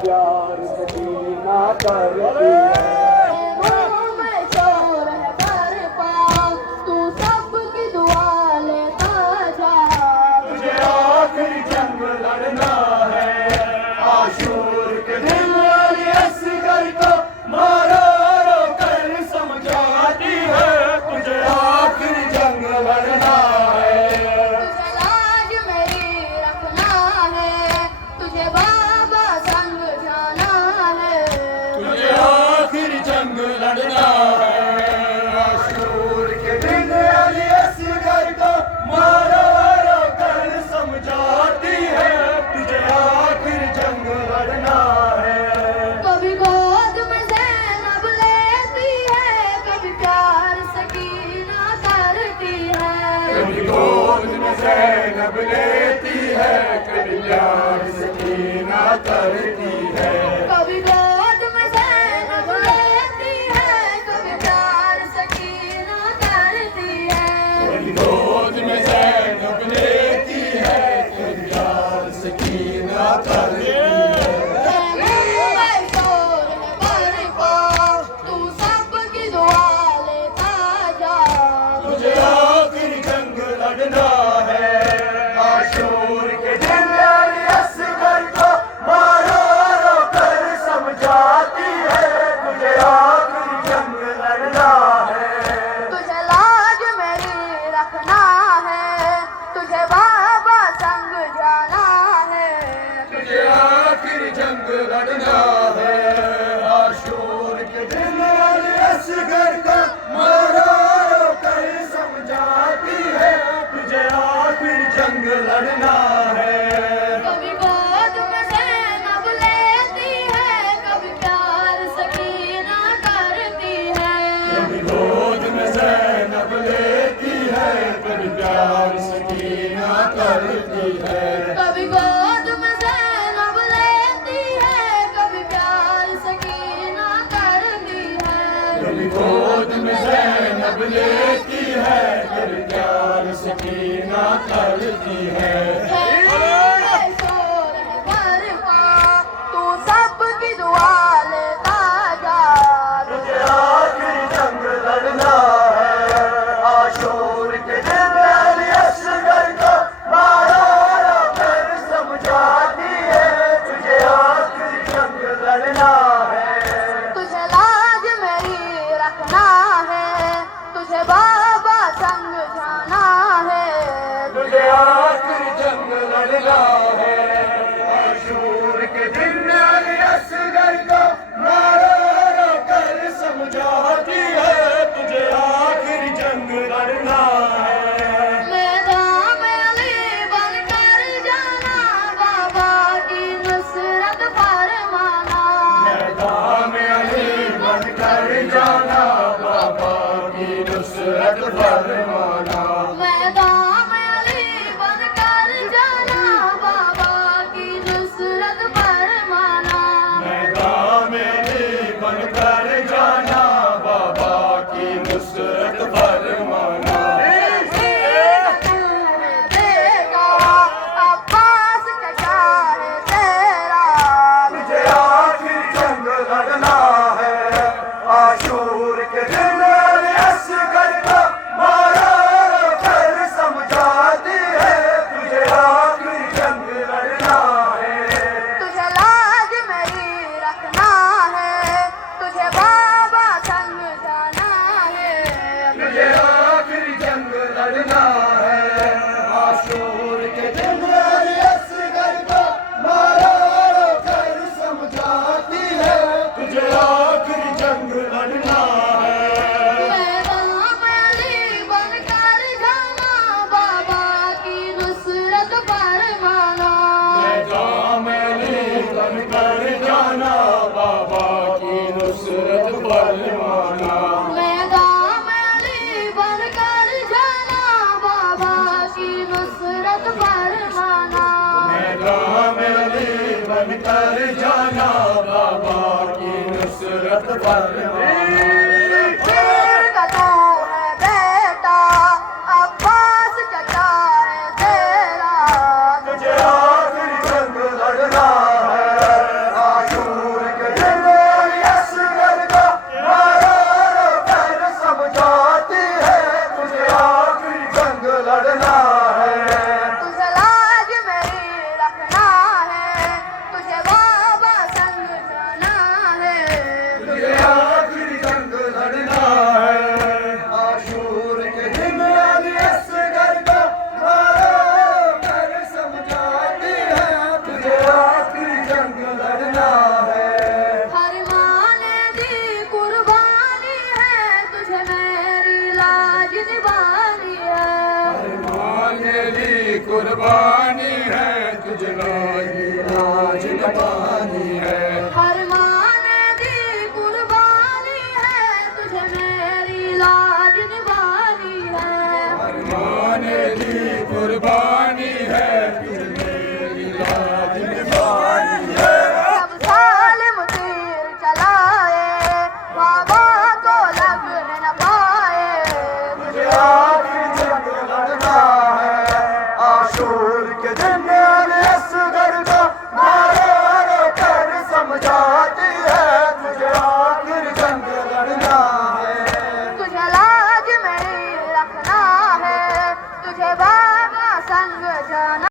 प्यार सकीना करती है। ज़ैनब लेती है, कभी प्यार सकीना करती है। कभी गोद में ज़ैनब लेती है, कभी प्यार सकीना करती है। कभी गोद में ज़ैनब लेती है, कभी प्यार सकीना करती है। तुझे आखिर जंग लड़ना है, आशूर के दिन असगर को मारो कर समझाती है। तुझे आखिर जंग लड़ना है। तुझे लाज मेरी रखना है, तुझे बाबा संग जाना है। तुझे आखिर जंग लड़ना है, आशूर के दिन असगर को मारो कर समझाती है। तुझे आखिर जंग लड़ना है। कभी गोद में ज़ैनब लेती है, कभी प्यार सकीना करती है। कभी गोद में ज़ैनब लेती है, कभी प्यार सकीना करती है। कभी गोद में ज़ैनब लेती है, कभी प्यार सकीना करती है। कभी गोद में ज़ैनब लेती है, कभी प्यार सकीना करती है। तू सबकी दुआ लेता जा। तुझे आखिर जंग लड़ना है, आशूर के दिन असगर को मारो कर समझाती है। तुझे आखिर जंग लड़ना है। तुझे लाज मेरी रखना है, तुझे बाबा संग जाना है। तुझे आखिर जंग लड़ना है, आशूर के दिन असगर को मारो कर समझाती है। तुझे आखिर जंग लड़ना है। मैदान में अली बनकर जाना, बाबा की नुसरत फरमाना। मैदान में अली बनकर जाना, बाबा की नुसरत फरमाना। मैदान में अली बनकर जाना, बाबा की नुसरत फरमाना। मैदान में अली बनकर जाना, बाबा की नुसरत फरमाना। बेटा अब्बास चचा है तेरा। तुझे आखिर जंग लड़ना है, आशूर के दिन असगर को मारो कर समझाती है। तुझे आखिर जंग लड़ना है। तुझे लाज मेरी रखना है, तुझे बाबा संग जाना है। तुझे आखिर जंग लड़ना है, आशूर के दिन असगर को मारो कर समझाती है। तुझे आखिर जंग लड़ना है। मैदान में अली बनकर जाना, बाबा की नुसरत फरमाना। मैदान में अली बनकर जाना, बाबा की नुसरत फरमाना। मैदान में अली बनकर जाना, बाबा की नुसरत फरमाना। मैदान में अली बनकर जाना, बाबा की नुसरत फरमाना। पीर का तू है बेटा, अब्बास चचा है तेरा। तुझे आखिर जंग लड़ना है, ताज नगाह